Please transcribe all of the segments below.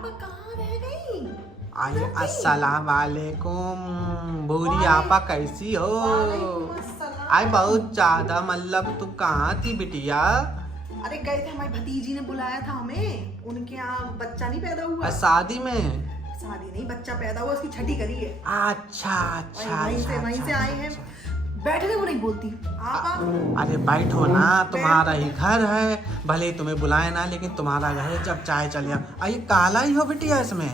आप कहाँ रह गई? आई अस्सलाम वालेकुम। बूढ़ी आपा कैसी हो? वालेकुम अस्सलाम। आई बहुत ज्यादा मतलब तू कहाँ थी बिटिया? अरे गए थे, हमारी भतीजी ने बुलाया था हमें, उनके यहाँ बच्चा नहीं पैदा हुआ। शादी में? शादी नहीं, बच्चा पैदा हुआ, उसकी छठी करी है। अच्छा अच्छा वहीं से आए हैं। बैठने को नहीं बोलती आप। अरे बैठो ना, तुम्हारा ही घर है, भले ही तुम्हें बुलाए ना, लेकिन तुम्हारा घर है, जब चाहे चले आओ। आई काला ही हो बिटिया इसमें।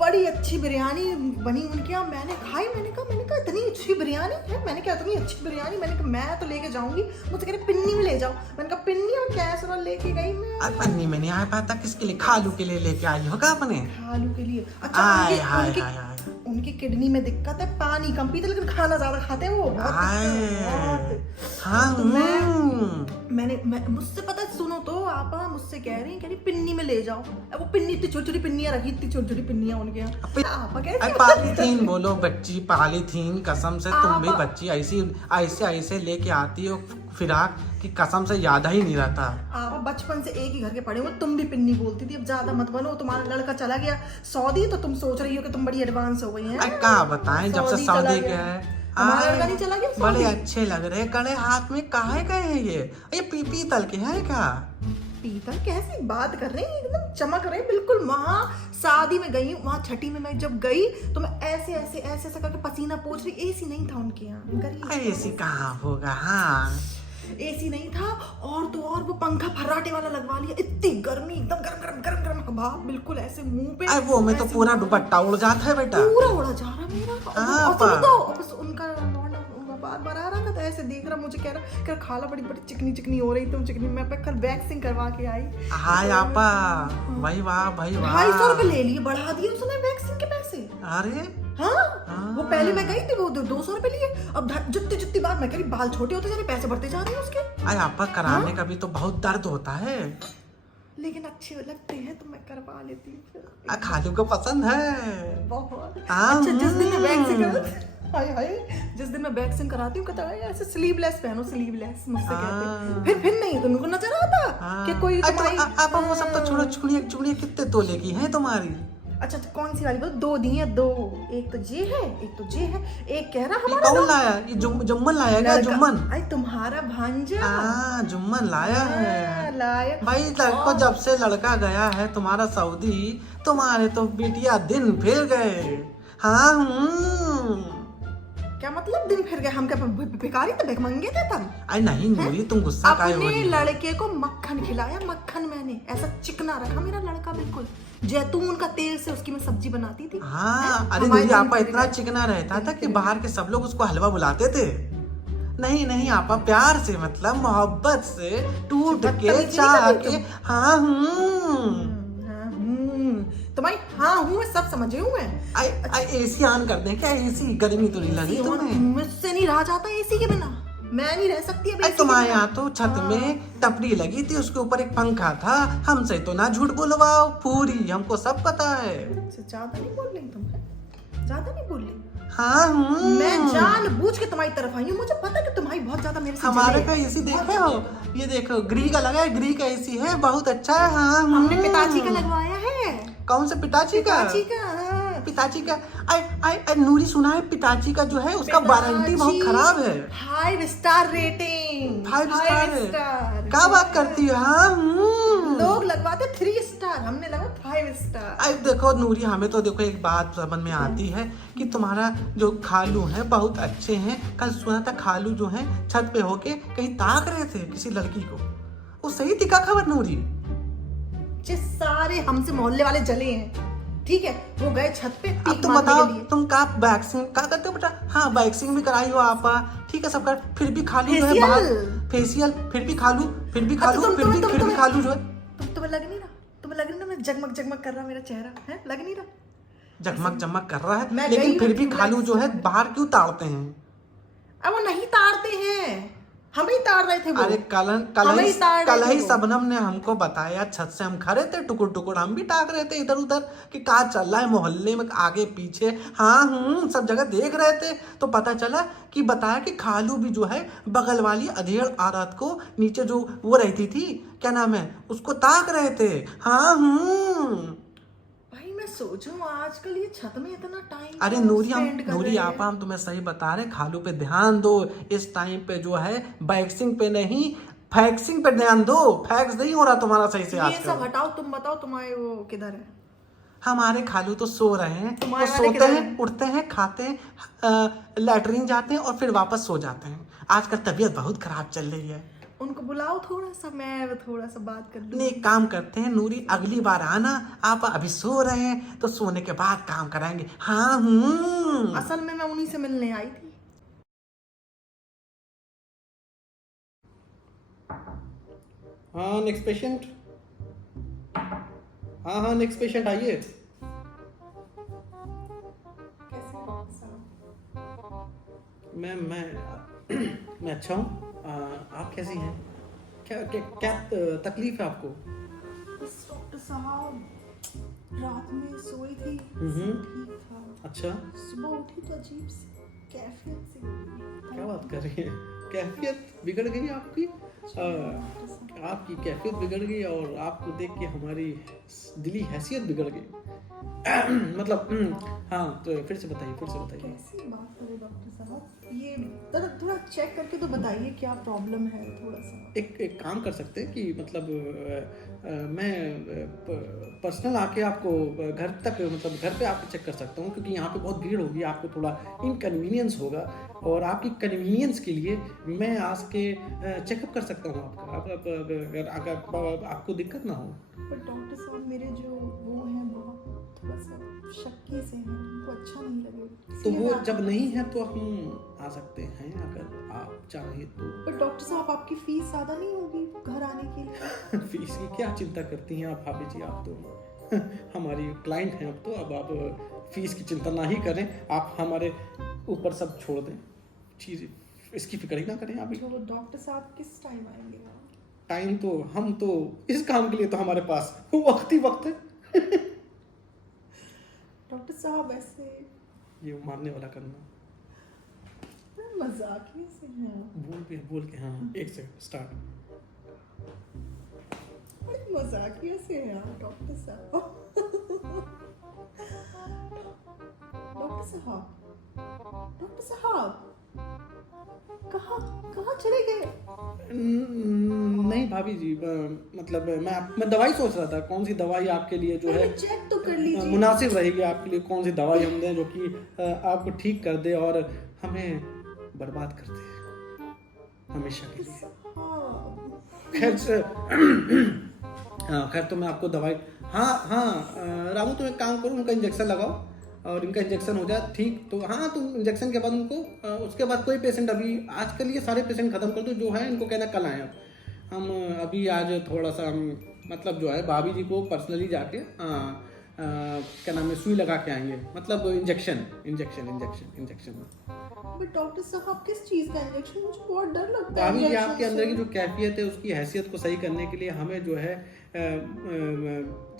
बड़ी अच्छी बिरयानी बनी उनके यहाँ, मैंने खाई। मैंने कहा इतनी अच्छी बिरयानी है, मैंने कहा इतनी अच्छी बिरयानी, मैंने कहा मैं तो लेके जाऊंगी। मुझसे कह रहे पिन्नी में ले जाओ। मैंने कहा पिन्नी और कैसरोल लेके गई मैं। पन्नी में नहीं आ पाता, किसके लिए? खालू के लिए लेके आई होगा अपने? खालू के लिए। अच्छा, उनकी किडनी में दिक्कत है, पानी कम पीते लेकिन खाना ज्यादा खाते हैं वो। मैंने मुझसे पता, सुनो तो आप मुझसे कह रही पिन्नी में ले जाओ। अब वो पिन्नी इतनी छोटी छोटी पिन्नियां रखी, इतनी छोटी छोटी पिन्नियां उनके यहाँ। पॉलीथीन बोलो बच्ची, पॉलीथीन। कसम से तुम भी बच्ची ऐसे लेके आती हो फिराक की, कसम से याद ही नहीं रहता। आप बचपन से एक ही घर के पड़े हो, तुम भी पिन्नी बोलती थी। अब ज्यादा मत बनो, तुम्हारा लड़का चला गया सऊदी, तो तुम सोच रही हो कि तुम बड़ी एडवांस हो गई हैं। क्या बताएं, जब से सऊदी गया है नहीं चला गया। बड़े अच्छे लग रहे, कड़े हाथ में काहे गए हैं ये पीतल के हैं क्या? पीतल? कैसी बात कर रही है, एकदम चमक रहे बिल्कुल। वहाँ शादी में गई, वहाँ छठी में मैं जब गई तो मैं ऐसे करके पसीना पोंछ रही। एसी नहीं था उनके यहाँ। एसी कहाँ होगा? हाँ एसी नहीं था, और तो और वो पंखा फर्राटे वाला लगवा लिया। इतनी गर्मी, एकदम गरम हवा, बिल्कुल ऐसे मुंह पे। अरे वो में तो पूरा दुपट्टा उड़ जाता है बेटा, पूरा उड़ा जा रहा मेरा। तो उनका बार आ रहा था, तो ऐसे देख रहा, मुझे कह रहा खाला बड़ी बड़ी चिकनी हो रही, तुम चिकनी। मैं कल वैक्सिंग करवा के आई। हाय आपा, भाई वाह 250 रुपए ले लिए, बढ़ा दिए उसने वैक्सीन के पैसे। अरे हाँ, वो पहले मैं गई थी, वो 200 रुपए लिए। अब जितनी बार मैं कह रही, बाल छोटे होते जा रहे, पैसे बढ़ते जा रहे हैं उसके। अरे आपा, कराने का भी तो बहुत दर्द होता है, लेकिन अच्छे लगते हैं तो मैं करवा लेती हूँ। खालू को पसंद है बहुत। अच्छा, जिस दिन मैं वैक्सिंग कराती हूँ, कहता है ऐसे स्लीवलेस पहनो, स्लीवलेस मुझसे कहते। फिर नहीं, तुमको नजर आता कि कोई आप वो सब तो छोड़ो। चूड़ियाँ कितने तोले की हैं तुम्हारी? अच्छा, कौन सी वाली? दो दी है, दो। एक तो ये है, एक तो ये है। एक कह रहा हमारा कौन लाया? ये जुम्मन लाया क्या? जुम्मन? अरे तुम्हारा भांजा। जुम्मन लाया है। लाया भाई, लड़को जब से लड़का गया है तुम्हारा सऊदी, तुम्हारे तो बेटिया दिन फिर गए। क्या मतलब दिन फिर गए? हम क्या भिखारी थे, भिखमंगे थे तब? अरे नहीं नूरी, तुम गुस्सा काहे हो रही? अपने लड़के को मक्खन खिलाया, मक्खन मैंने ऐसा चिकना रखा मेरा लड़का, बिल्कुल जैतून का तेल से उसकी मैं सब्जी बनाती थी। अरे नूरी आपा इतना चिकना रहता था कि बाहर के सब लोग उसको हलवा बुलाते थे। नहीं आपा, प्यार से, मतलब मोहब्बत से, टूट के चाह के। तुम्हारी हूँ, सब समझे हूँ मैं। एसी ऑन कर दें क्या? एसी गर्मी तो नहीं लगी तुम्हें? मुझसे नहीं रहा जाता एसी के बिना, मैं नहीं रह सकती अब। तुम्हारे यहाँ तो छत में टपरी लगी थी, उसके ऊपर एक पंखा था। हमसे तो ना झूठ बुलवाओ, पूरी हमको सब पता है। ज्यादा नहीं बोल रही तुम, ज्यादा नहीं बोल रही। मैं जानबूझ के तुम्हारी तरफ आई हूँ, मुझे पता है कि तुम्हारी बहुत ज्यादा मेरे से हमारे का एसी देखे हो? ये देखो, ग्री का लगा है, ग्री का एसी है, बहुत अच्छा है। हमने पिताजी का लगवाया है। कौन सा पिताजी का? पिताजी का नूरी, सुना है पिताजी का जो है उसका वारंटी बहुत खराब है। 5 स्टार रेटिंग। 5 स्टार? क्या बात करती है? लोग लगवाते 3 स्टार, हमने लगा 5 स्टार। देखो नूरी, हमें तो देखो एक बात समझ में आती है कि तुम्हारा जो खालू है बहुत अच्छे हैं। कल सुना था खालू जो है छत पे होके कहीं ताक रहे थे किसी लड़की को, वो सही थी क्या खबर नूरी? जिस सारे हमसे मोहल्ले वाले जले हैं, ठीक है, वो गए छत पे। अब तुम बताओ, तुम का वैक्सीन का करते हो बेटा? वैक्सीन भी कराई हो आप, ठीक है, सब कर। फिर भी खालू जो है बाहर फेशियल, फिर भी खालू जो है तुम्हें लग नहीं रहा मैं जगमग कर रहा, मेरा चेहरा है, लग नहीं रहा जगमग कर रहा है, लेकिन फिर भी खालू जो है बाहर क्यों ताड़ते हैं? अब वो नहीं ताड़ते हैं, हम ही ताड़ रहे थे वो। अरे कल ही सबनम ने हमको बताया, छत से हम खड़े थे, टुकुर हम भी ताक रहे थे इधर उधर कि क्या चल रहा है मोहल्ले में, आगे पीछे। सब जगह देख रहे थे, तो पता चला कि बताया कि खालू भी जो है बगल वाली अधेड़ औरत को नीचे जो वो रहती थी, क्या नाम है, उसको ताक रहे थे। सोचूं आजकल ये छत में इतना टाइम अरे नूरी आपा, हम तुम्हें सही बता रहे हैं, खालू पे ध्यान दो इस टाइम पे जो है, बैक्सिंग पे नहीं फैक्सिंग पे ध्यान दो। फैक्स नहीं हो रहा तुम्हारा सही से ये सब आजकल। हटाओ, तुम बताओ तुम्हारे वो किधर है? हमारे खालू तो सो रहे हैं, वो तुम्हारे वाले सोते किधर हैं, हैं? उठते हैं, खाते हैं, लैटरिन जाते हैं और फिर वापस सो जाते हैं। आजकल तबीयत बहुत खराब चल रही है। उनको बुलाओ थोड़ा सा, मैं थोड़ा सा बात कर लूं। नहीं, एक काम करते हैं नूरी, अगली बार आना। आप अभी सो रहे हैं तो सोने के बाद काम कराएंगे। हाँ असल में मैं उन्हीं से मिलने आई थी। हाँ नेक्स्ट पेशेंट। हाँ नेक्स्ट पेशेंट आइए। कैसे हो साहब? मैं अच्छा हूँ। आप कैसी हैं? क्या क्या क्या तकलीफ है आपको? बस डॉक्टर साहब, रात में सोई थी, हम्म। ठीक था। अच्छा, सुबह उठी तो अजीब सी कैफियत सी हो गई। क्या बात कर रही है? कैफियत बिगड़ गई आपकी? आपकी कैफियत बिगड़ गई और आपको देख के हमारी दिली हैसियत बिगड़ गई। मतलब हाँ, तो फिर से बताइए। कैसी बात करें डॉक्टर साहब, ये थोड़ा चेक करके तो बताइए क्या प्रॉब्लम है थोड़ा सा। एक काम कर सकते हैं कि मतलब मैं पर्सनल आके आपको घर तक, मतलब घर पे आके चेक कर सकता हूँ, क्योंकि यहाँ पे बहुत भीड़ होगी, आपको थोड़ा इनकन्वीनियंस होगा, और आपकी कन्वीनियंस के लिए मैं आज के चेकअप कर सकता हूँ आपका, अगर आपको दिक्कत ना हो। पर डॉक्टर साहब, मेरे जो वो हैं बहुत थोड़ा सा शक्की से हैं, उनको अच्छा नहीं लगेगा। तो वो जब नहीं है तो हम आ सकते हैं अगर आप चाहें तो। पर डॉक्टर साहब, आपकी फीस ज़्यादा नहीं होगी घर आने के लिए? फीस की क्या चिंता करती हैं आप भाभी जी? आप तो हमारी क्लाइंट हैं अब तो, अब आप फीस की चिंता ना ही करें, आप हमारे ऊपर सब छोड़ दें, चीज़ इसकी फिक्र ही ना करें आप। तो डॉक्टर साहब किस टाइम आएंगे? टाइम तो हम तो इस काम के लिए तो हमारे पास वक्त ही वक्त है। डॉक्टर साहब ऐसे ये मारने वाला करना, मजाकिया से हैं। बोल के हाँ, एक सेकंड स्टार्ट। मजाकिया से हैं आप डॉक्टर साहब। डॉक्टर साहब कहाँ चले गए? नहीं भाभी जी, मतलब मैं दवाई सोच रहा था, कौन सी दवाई आपके लिए जो है चेक तो कर लीजिए, मुनासिब रहेगी आपके लिए, कौन सी दवाई हम दें जो कि आपको ठीक कर दे और हमें बर्बाद कर दे हमेशा के लिए। खैर तो मैं आपको दवाई, हाँ रामू, तुम एक काम करो, उनका इंजेक्शन लगाओ और इनका इंजेक्शन हो जाए ठीक तो। हाँ, तुम इंजेक्शन के बाद उनको, उसके बाद कोई पेशेंट, अभी आजकल ये सारे पेशेंट खत्म कर दो जो है, इनको कहना कल आए आप। हम अभी आज थोड़ा सा हम मतलब जो है भाभी जी को पर्सनली जाके क्या नाम है, सुई लगा के आएंगे, मतलब इंजेक्शन। बट डॉक्टर साहब किस चीज का इंजेक्शन? मुझे बहुत डर लगता है। भाभी जी, आपके अंदर की जो कैफियत है उसकी हैसियत को सही करने के लिए हमें जो है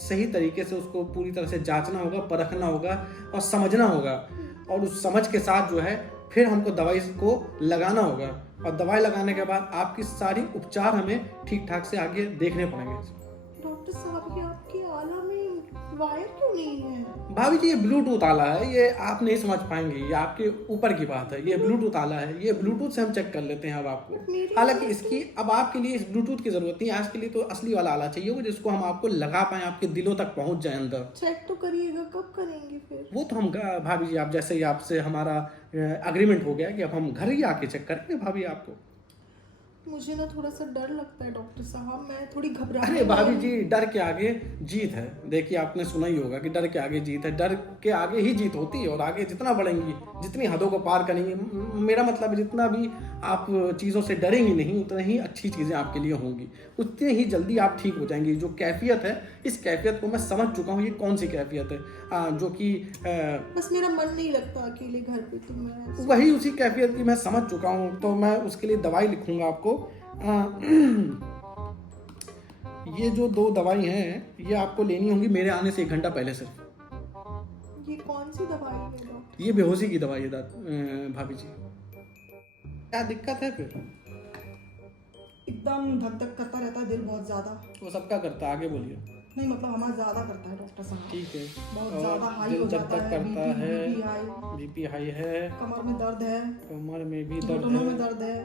सही तरीके से उसको पूरी तरह से जांचना होगा, परखना होगा और समझना होगा, और उस समझ के साथ जो है फिर हमको दवाई को लगाना होगा, और दवाई लगाने के बाद आपकी सारी उपचार हमें ठीक ठाक से आगे देखने पड़ेंगे। डॉक्टर साहब, ये आपके आला में वायर क्यों नहीं है? भाभी जी, ये ब्लूटूथ आला है, ये आप नहीं समझ पाएंगे, ये आपके ऊपर की बात है। ये ब्लूटूथ आला है, ये ब्लूटूथ से हम चेक कर लेते हैं अब आपको। हालांकि इसकी अब आपके लिए इस ब्लूटूथ की जरूरत नहीं है, आज के लिए तो असली वाला आला चाहिए वो, जिसको हम आपको लगा पाए, आपके दिलों तक पहुंच जाए अंदर। चेक तो करिएगा, कब करेंगे फिर? वो तो हम भाभी जी, आप जैसे ही आपसे हमारा अग्रीमेंट हो गया कि अब हम घर ही आके चेक करेंगे भाभी आपको। मुझे ना थोड़ा सा डर लगता है डॉक्टर साहब, मैं थोड़ी घबरा। अरे भाभी जी, डर के आगे जीत है। देखिए, आपने सुना ही होगा कि डर के आगे जीत है, डर के आगे ही जीत होती है, और आगे जितना बढ़ेंगी, जितनी हदों को पार करेंगी, मेरा मतलब है जितना भी आप चीज़ों से डरेंगी नहीं, उतना ही अच्छी चीज़ें आपके लिए होंगी, उतनी ही जल्दी आप ठीक हो जाएंगी। जो कैफियत है, इस कैफियत को मैं समझ चुका हूँ, ये कौन सी कैफियत है जो कि बस मेरा मन नहीं लगता अकेले घर पे, तो मैं वही उसी कैफियत की मैं समझ चुका हूँ, तो मैं उसके लिए दवाई लिखूंगा आपको। ये जो 2 दवाई हैं, ये आपको लेनी होंगी मेरे आने से 1 घंटा पहले सिर्फ। ये कौन सी दवाई है डॉक्टर? ये बेहोशी की दवाई है भाभी जी। क्या दिक्कत है फिर? एकदम धक धक करता रहता है दिल बहुत ज्यादा। वो सबका करता है, आगे बोलिए। नहीं मतलब हमारा ज्यादा करता है डॉक्टर साहब, ठीक है। बहुत ज्यादा हाई दिल हो जब जाता तक है, करता है, बीपी हाई, बीपी हाई है, कमर में दर्द है, कमर में भी दर्द घुटनों में है, दर्द है,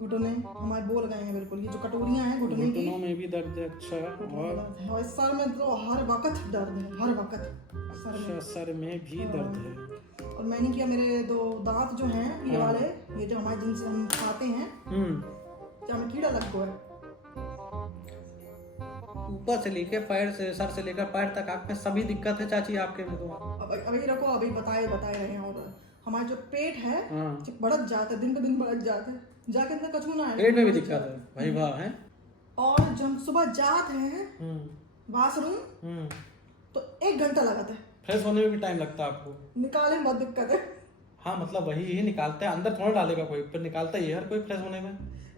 घुटने हमारे बोल गए हैं बिल्कुल, ये जो कटोरियां हैं घुटने की, घुटनों में भी दर्द है। अच्छा, और दर्द है, और सर में तो हर वक्त दर्द है, हर वक्त सर में। अच्छा, सर में भी दर्द है। और मैंने किया, मेरे दो दांत जो हैं ये वाले, ये जो हमारे जिनसे हम खाते हैं, क्या हमें कीड़ा लग गया है। ऊपर से लेकर पैर से, सर से लेकर पैर तक आँख में सभी दिक्कत है चाची आपके में तो। अभी रखो, अभी बताए रहे हैं। और हमारा जो पेट है हाँ। जो बढ़त जाता है, दिन पे दिन बढ़त जाता है, जाके अंदर कछू ना है, पेट में भी दिक्कत है भाई, वाह है। और जब हम सुबह जाते हैं बाथरूम तो 1 घंटा लगाता है, फ्रेश होने में भी टाइम लगता है आपको, निकालने में बहुत दिक्कत है। हाँ मतलब वही ही निकालता है, अंदर थोड़ा डालेगा कोई, पर निकालता ही है हर कोई फ्रेश होने में।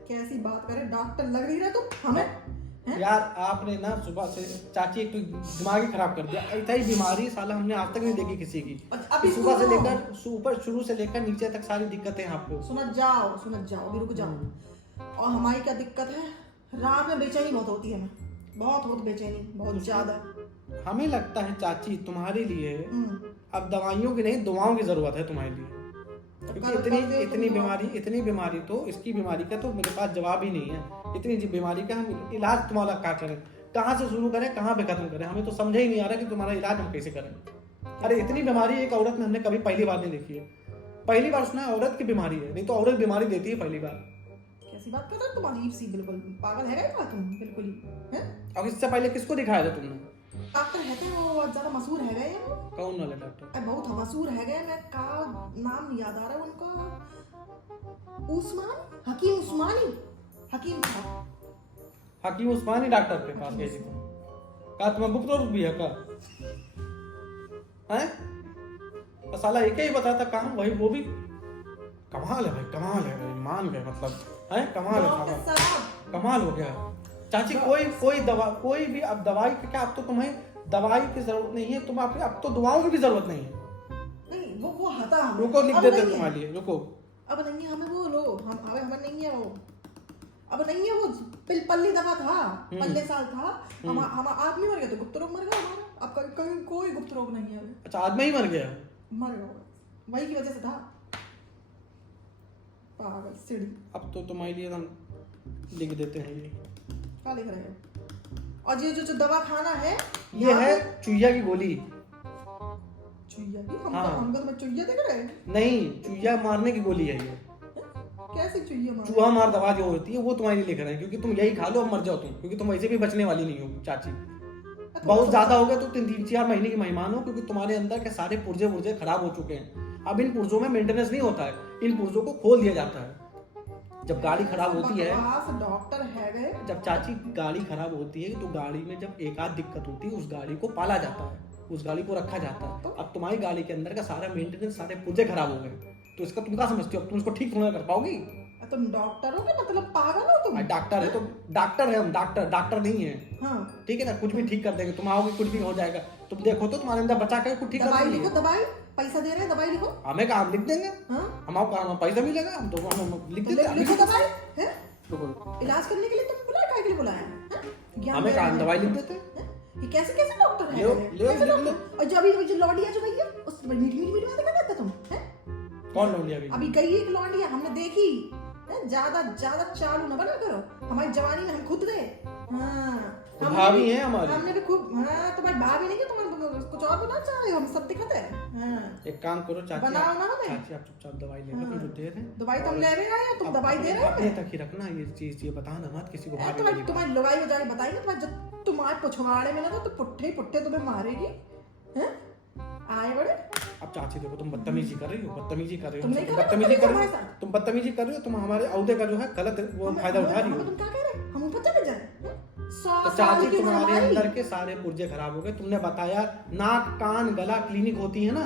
कैसी बात करे, डॉक्टर लग नहीं रहा तो हमें हैं? यार आपने ना सुबह से चाची एक तो दिमाग ही खराब कर दिया। ऐसा ही बीमारी साला हमने आज तक नहीं देखी किसी की। अभी सुबह से सुनो। लेकर ऊपर शुरू से लेकर नीचे तक सारी दिक्कतें हैं आपको। सुनत जाओ अभी रुक जाओ। और हमारी क्या दिक्कत है, रात में बेचैनी बहुत होती है, हमें बहुत होती बेचैनी, बहुत ज्यादा। हमें लगता है चाची तुम्हारे लिए अब दवाइयों की नहीं, दुआओं की जरूरत है तुम्हारे लिए, क्योंकि इतनी बीमारी तो इसकी बीमारी का तो मेरे पास जवाब ही नहीं है। इतनी बीमारी का हम इलाज तुम्हारा क्या करें, कहाँ से शुरू करें, कहाँ पे खत्म करें, हमें तो समझ ही नहीं आ रहा कि तुम्हारा इलाज हम कैसे करें। अरे इतनी बीमारी एक औरत में हमने कभी पहली बार नहीं देखी है। पहली बार सुना है औरत की बीमारी है, नहीं तो औरत बीमारी देती है पहली बार। कैसी बात कर रहे हो तुम, अजीब सी, बिल्कुल पागल है क्या तुम, बिल्कुल ही हैं? और इससे पहले किसको दिखाया था तुमने? डॉक्टर है तो वो बहुत ज्यादा मशहूर है गए वो, कौन वाले डॉक्टर? बहुत मशहूर है गए, मैं का नाम नहीं याद आ रहा उनका, हकीम उस्मानी डॉक्टर के पास गई थी तुम? का तुम्हें गुप्त रोग भी है का? हैं? तो साला एक ही बताता काम, वही वो भी कमाल है भाई, मान गए मतलब है, कमाल है, कमाल हो गया चाची। कोई भी अब दवाई की क्या, अब तो तुम्हें दवाई की जरूरत नहीं है, तुम अब तो दवाओं की भी जरूरत नहीं है। नहीं वो हटा, रुको लिख देते तुम्हारे लिए, रुको। अब नहीं है हमें वो, लो हमें नहीं है वो, अब नहीं है वो, पल्ली दवा था, पल्ले साल था, हम आदमी मर गया तो गुप्त रोग मर गया हमारा, अब कहीं कोई गुप्त रोग नहीं है। अच्छा आदमी ही मर गया? मर गया, वही की वजह से था, पागल सीढ़ी। अब तो तुम्हारे लिए हम लिख देते हैं ये, क्या लिख रहे हो? और ये जो दवा खाना है ये है चुईया की गोली। चुईया की? हाँ। तो चुईया देख रहे हैं? नहीं, चुईया मारने की गोली है ये। कैसे चुईया मार? चूहा मार दवा जो होती है वो तुम्हारे लिए लिख रहे हैं, क्योंकि तुम यही खा लो अब मर जाओ तुम, क्योंकि तुम वैसे भी बचने वाली नहीं हो चाची। बहुत ज्यादा हो गया तो 3-4 महीने की मेहमान हो, क्योंकि तुम्हारे अंदर के सारे पुर्जे खराब हो चुके हैं। अब इन पुर्जों में मेंटेनेंस नहीं होता है, इन पुर्जों को खोल दिया जाता है। जब गाड़ी खराब होती है, डॉक्टर है गए, जब चाची गाड़ी खराब होती है तो गाड़ी में जब एक आध दिक्कत होती है, उस गाड़ी को पाला जाता है, उस गाड़ी को रखा जाता है। तो अब तुम्हारी गाड़ी के अंदर का सारा मेंटेनेंस, सारे पुर्जे खराब हो गए, तो इसका तुम क्या समझती हो? अब तुम इसको ठीक थोड़ा कर पाओगी? तुम डॉक्टर हो क्या, मतलब पागल हो तुम? डॉक्टर है तो डॉक्टर है हम, डॉक्टर नहीं है। हाँ ठीक है ना, कुछ भी ठीक कर देंगे, तुम आओगे कुछ भी हो जाएगा, तुम देखो तो तुम्हारे अंदर बचा कर कुछ ठीक कर दवाई देंगे। लिखो, दवाई पैसा दे रहे हैं, दवाई लिखो। हमें काम लिख देंगे, हाँ हम आपको हमें पैसा मिलेगा, हम तो हम लिख देंगे। लिखो दवाई है, रुको, इलाज करने के लिए तुम बुलाया, काय के लिए बुलाया है? हमें काम दवाई लिख देते हैं। ये कैसे डॉक्टर है? ले और जो अभी जो लौंडिया जो गई है, उस मीठी बातें कर देते तुम हैं? कौन लौंडिया गई? अभी गई एक लौंडिया हमने देखी, ज्यादा चालू ना बना करो, हमारी जवानी में हम खुद थे। हाँ भाभी है हमारी, हमने भी खूब, हाँ तुम्हारी भाभी नहीं है, तुम कुछ और बना चाह रहे हो, हम सब दिखते हैं। हाँ एक काम करो चाची, बनाओ ना हमें। चाची आप चुपचाप दवाई ले लो, फिर जो दे रहे हैं दवाई तुम ले रहे हो, तुम दवाई दे रहे हो अपने तक ही रखना, ये चीज ये बताना मत किसी को। भाभी तुम्हारी लड़ाई हो जाएगी, बताइए तुम्हारे पुछवाड़े में ना तो पुट्ठे तुम्हें मारेगी हैं? आए बड़े। अब चाची देखो तुम बदतमीजी कर रही हो, बदतमीजी कर रही हो, तुम बदतमीजी कर रही हो, तुम हमारे औहदे का जो है गलत वो फायदा उठा रही हो। तुम क्या कह रहे हो, हम ऊपर चले जाए? तो चाची तुम्हारे अंदर के सारे पुर्जे खराब हो गए। तुमने बताया नाक कान गला क्लिनिक होती है ना,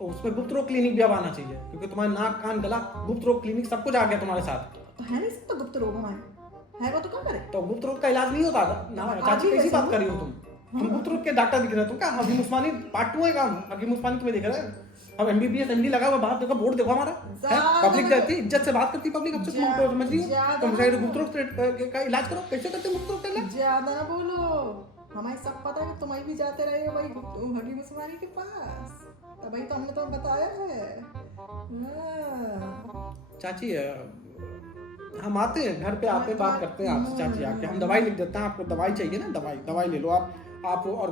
तो उसमें गुप्त रोग क्लिनिक भी अब आना चाहिए, क्योंकि तुम्हारे नाक कान गला गुप्त रोग क्लिनिक सब कुछ आ गया तुम्हारे साथ। तो है नहीं तो गुप्त रोग हमारे है, वो तो क्या करे? तो गुप्त रोग का इलाज नहीं होता ना चाची, कैसी बात कर रही हो तुम? गुप्त रोग के डॉक्टर दिख रहे हो तुम? क्या हकीम उस्मानी पार्ट 2 है काम? हकीम उस्मानी तुम्हें दिख रहा है? हम MBBS MD लगा हुआ, बात देखो, बोर्ड देखो हमारा, पब्लिक जाती इज्जत से बात करती पब्लिक हमसे, तुम समझ रही हो? तुम साइड गुप्त रोग का इलाज करो, कैसे करते गुप्त रोग का इलाज? ज्यादा ना बोलो, हमें सब पता है, तुम भी जाते रहे हो भाई हड्डी मुसवारी के पास, तो भाई तो हमने तो बताया है। चाची हम आते हैं घर पे, आते बात करते हैं आपसे चाची आके, हम दवाई लिख देते हैं आपको, दवाई चाहिए ना, दवाई ले लो आप और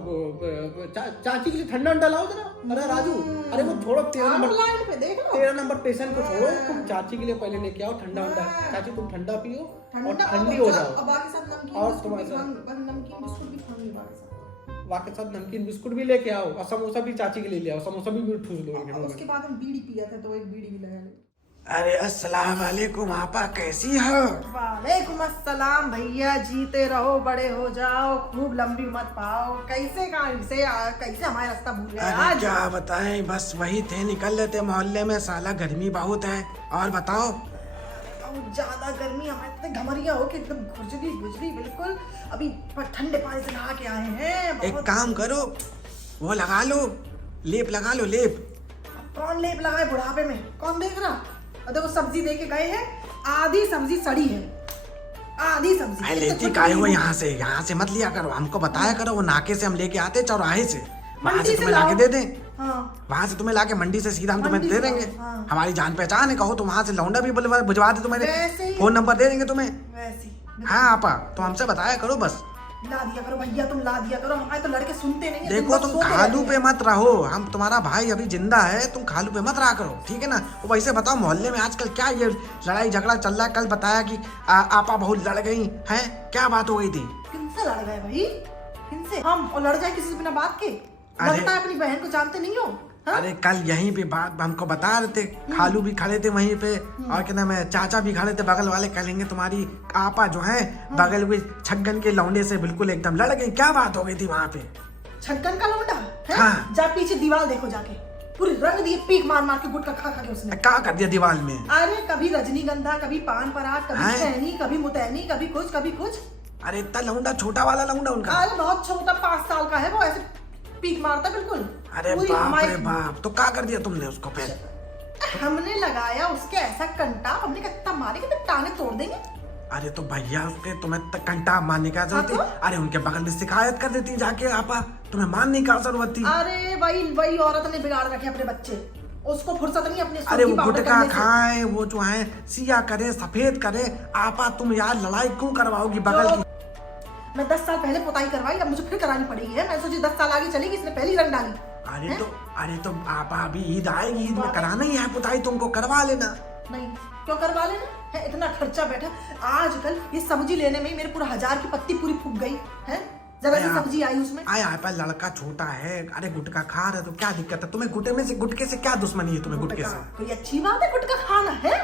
चाची के लिए ठंडा अंडा लाओ जरा। अरे राजू, अरे वो छोड़ो, 13 नंबर पेशेंट को छोड़ो, तुम चाची के लिए पहले लेके आओ ठंडा अंडा। चाची तुम ठंडा पियो और ठंडी हो जाओ, और तुम्हारे वाके साथ नमकीन बिस्कुट भी लेके आओ, और समोसा भी चाची के लिए ले आओ, समोसा भी ठूस लो। उसके बाद हम बीड़ी पिया था तो एक बीड़ी भी लगा ले। अरे अस्सलाम वालेकुम आपा, कैसी हो? वालेकुम अस्सलाम भैया, जीते रहो, बड़े हो जाओ, खूब लंबी उम्र पाओ। कैसे हमारा रास्ता भूल गया आज? क्या बताएं, बस वही थे, निकल लेते मोहल्ले में, साला गर्मी बहुत है। और बताओ? बहुत ज्यादा गर्मी, हमारे इतने घमरिया हो कि एकदम गुजरी बिल्कुल। अभी ठंडे पानी से नहा के आए हैं। एक काम करो, वो लगा लो, लेप लगा लो, लेप। कौन लेप लगाए बुढ़ापे में, कौन देख रहा? देखो सब्जी दे के गए हैं, आधी सब्जी सड़ी है, आधी सब्जी। लेती काहे हो, यहाँ से मत लिया करो, हमको बताया करो, वो नाके से हम लेके आते चौराहे से, वहाँ से तुम्हें लाके दे दें। वहाँ से तुम्हें लाके मंडी से सीधा हम तुम्हें दे देंगे। हमारी जान पहचान है, कहो तो वहाँ से लौंडा भी भिजवा दे, तुम्हें फोन नंबर दे देंगे तुम्हें। हाँ आपा, तो हमसे बताया करो, बस ला दिया करो भैया, तुम ला दिया करो, हमारे तो लड़के सुनते नहीं है। देखो तुम खालू पे मत रहो, हम तुम्हारा भाई अभी जिंदा है, तुम खालू पे मत रहा करो, ठीक है ना? वो वैसे बताओ मोहल्ले में आजकल क्या ये लड़ाई झगड़ा चल रहा है? कल बताया कि आपा बहुत लड़ गई हैं, क्या बात हो गई थी? किनसे लड़ गए भाई? किनसे? हम और लड़ जाए किसी से बिना बात के? लगता है अपनी बहन को जानते नहीं हो। अरे कल यहीं पे बात हमको बता रहे थे, खालू भी खड़े थे वहीं पे, और क्या नाम है, चाचा भी खड़े थे बगल वाले, कहेंगे तुम्हारी आपा जो है बगल में छगन के लौंडे से बिल्कुल एकदम लड़ गई। क्या बात हो गई थी वहाँ पे? छगन का लौंडा? हाँ। जा पीछे दीवार देखो जाके, पूरी रंग दिए, पीक मार मार के गुटखा खा खा के उसने। क्या कर दिया दीवार में? अरे कभी रजनीगंधा, कभी पान पराग, कभी शहनी, कभी मुतैनी, कभी कुछ। अरे इतना लौंडा, छोटा वाला लौंडा उनका? अरे बहुत छोटा, 5 साल का है वो, ऐसे पीक मारता बिल्कुल। अरे बाप रे बाप, तो क्या कर दिया तुमने उसको? फिर हमने लगाया उसके ऐसा कंटा, हमने कितना मारे कि टांगे तोड़ देंगे। अरे तो भैया उसके तुम्हें कंटा मारने का जरूरत थी? अरे उनके बगल में शिकायत कर देती जाके, आपा तुम्हें मारने का जरूरत थी। अरे वही औरत ने बिगाड़ रखे अपने बच्चे, उसको फुर्सत नहीं अपने। अरे वो गुटखा खाए, वो जो है सिया करे, सफेद करे, आपा तुम यार लड़ाई क्यों करवाओगी बगल की? मैं 10 साल पहले पुताई करवाई, अब मुझे फिर करानी पड़ेगी है। मैं सोची 10 साल आगे चलेगी, इसने पहली रंग डाली। अरे तो आपा अभी ईद आएगी, ईद में कराना ही है पुताई, तुमको करवा लेना। नहीं, क्यों करवा लेना है? इतना खर्चा बैठा, आजकल ये सब्जी लेने में मेरे पूरा 1000 की पत्ती पूरी फूक गई है। जरा सी सब्जी आई उसमें। आया लड़का छोटा है, अरे गुटखा खा रहे तो क्या दिक्कत है तुम्हें? गुटके से क्या दुश्मनी है तुम्हें? गुटके से कोई अच्छी बात है गुटखा खाना? है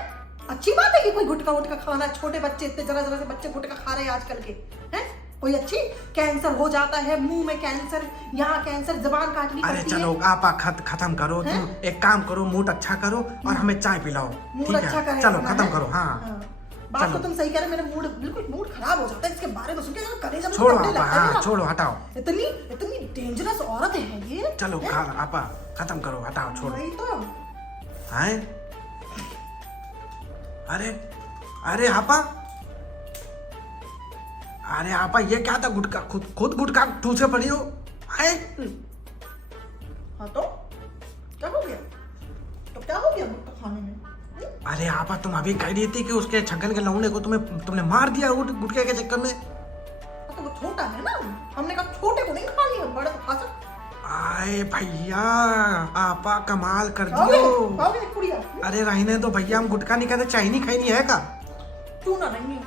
अच्छी बात है कि कोई गुटखा खाना? छोटे बच्चे, इतने जरा से बच्चे गुटखा खा रहे हैं आजकल के, हैं? कोई अच्छी? कैंसर हो जाता है, मुंह में कैंसर, यहाँ कैंसर, जबान काटनी पड़ती है। अरे चलो आपा खत्म करो, तुम एक काम करो, मूड अच्छा करो और हमें चाय पिलाओ, ठीक है? चलो खत्म करो। हाँ बात तो तुम सही कह रहे, मेरा मूड खराब हो जाता है इसके बारे में सुन के। कलेजा में छोड़ो कपड़े आपा, लगते हैं हाँ ना। छोड़ो, हटाओ। इतनी डेंजरस औरत है ये। चलो आपा खत्म करो, हटाओ, छोड़ो। वही तो हैं? अरे आपा, अरे आपा ये क्या था? गुटखा खुद गुटखा ठूसे पड़ी हो? हाँ तो क्या हो गया? गुटखा खाने में? अरे आपा तुम अभी कह रही थी कि उसके छगन के लौंडे को तुमने मार दिया गुटखे के चक्कर में। तो वो छोटा है ना, हमने कहा छोटे को नहीं खा लिया, बड़ा तो खा सकते। आए भैया, आपा कमाल कर दियो। अरे रहने दो भैया, हम गुटखा नहीं खाते, चाइनी खाई है का? चूना नहीं है।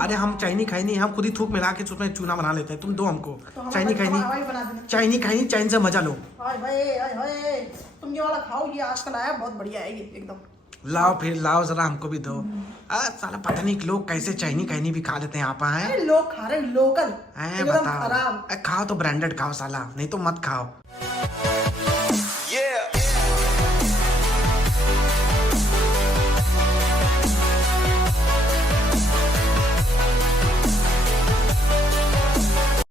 अरे हम चाइनी खाई नहीं, हम खुद ही थूक मिला के उसमें चूना बना लेते हैं। तुम दो हमको चाइनी खाई नहीं, चाइन से मजा लो। तुम ये वाला खाओ, ये आजकल आया, बहुत बढ़िया है ये एकदम। लाओ जरा हमको भी दो। साला पता नहीं लोग कैसे चाइनी भी खा लेते हैं आपा। हैं लोग खा रहे लोकल, बताओ, खाओ तो ब्रांडेड खाओ साला, नहीं तो मत खाओ।